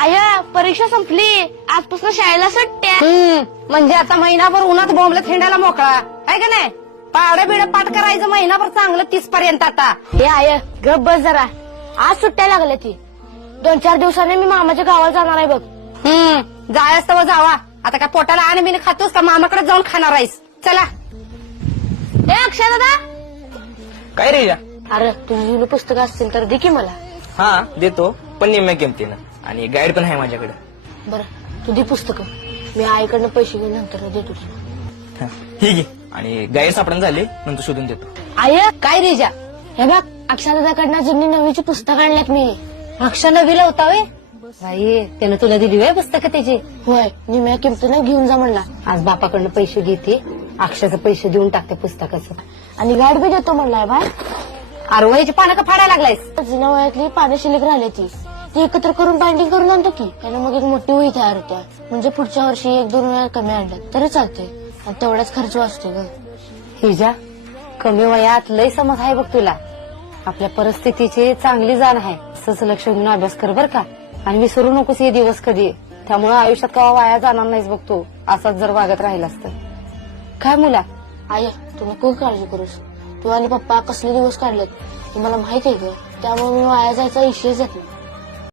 आया परीक्षा संपली, आजपासून शाळेला सुट्ट्या. म्हणजे आता महिनाभर उन्हात बोंबलं थेंडायला मोकळा आहे का नाही. पाड बिड पाठ करायचं महिनाभर चांगलं 30 पर्यंत. आता हे आय गप बस जरा, आज सुट्ट्या लागल्या ती. 2-4 दिवसांनी मी मामाच्या गावाला जाणार आहे बघ. जायच तर जावा. आता काय पोटाला आणि मी खातोस का मामाकडे जाऊन खाणार आहेस. चला. ए अक्षय दादा, काय रे? अरे तुझी जुनी पुस्तकं असतील तर दे की मला. हा देतो, पण निम्म्या किमतीनं. आणि गाईड पण आहे माझ्याकडे. बरं तू दे पुस्तकं, मी आईकडनं पैसे घेऊन नंतर देतो. हा, ठीक आहे. आणि गाईड सापडून झाले नंतर शोधून देतो. आय काय रेजा? हे बघ, अक्षय दादाकडनं जुनी नवीची पुस्तकं आणल्यात मी. अक्षय नवीला होता वे बाई, त्यानं तुला दिली वे पुस्तकं त्याची? होय, निम्या किमतीनं घेऊन जा म्हणला. आज बापाकडनं पैसे घेते, अक्षयचं पैसे देऊन टाकते पुस्तकाचं. आणि गाईड बी देतो म्हणलाय बाय. अरवळीची पानं का फाडायला लागलायस? जुन्या वयातली पाने शिल्लक राहिली ती एकत्र करून बाइंडिंग करून आणतो की. त्यानं मग एक मोठी वही तयार होत्या. म्हणजे पुढच्या वर्षी 1-2 वेळा कमी आणलं तरी चालतंय. आणि तेवढाच खर्च वाचतो ग. हिजा, कमी वयात लय समज आहे बघ तुला. आपल्या परिस्थितीची चांगली जाण आहे. असंच लक्ष देऊन अभ्यास कर बर का. आणि विसरू नकोस हे दिवस कधी. त्यामुळे आयुष्यात कवा वाया जाणार नाहीस बघ तू, असाच जर वागत राहिलास तर. काय मुला? आय तू नको काळजी करूस. तू आणि पप्पा कसले दिवस काढलेत ते मला माहित आहे ग. त्यामुळे मी वाया जायचा इश्यूच येत नाही.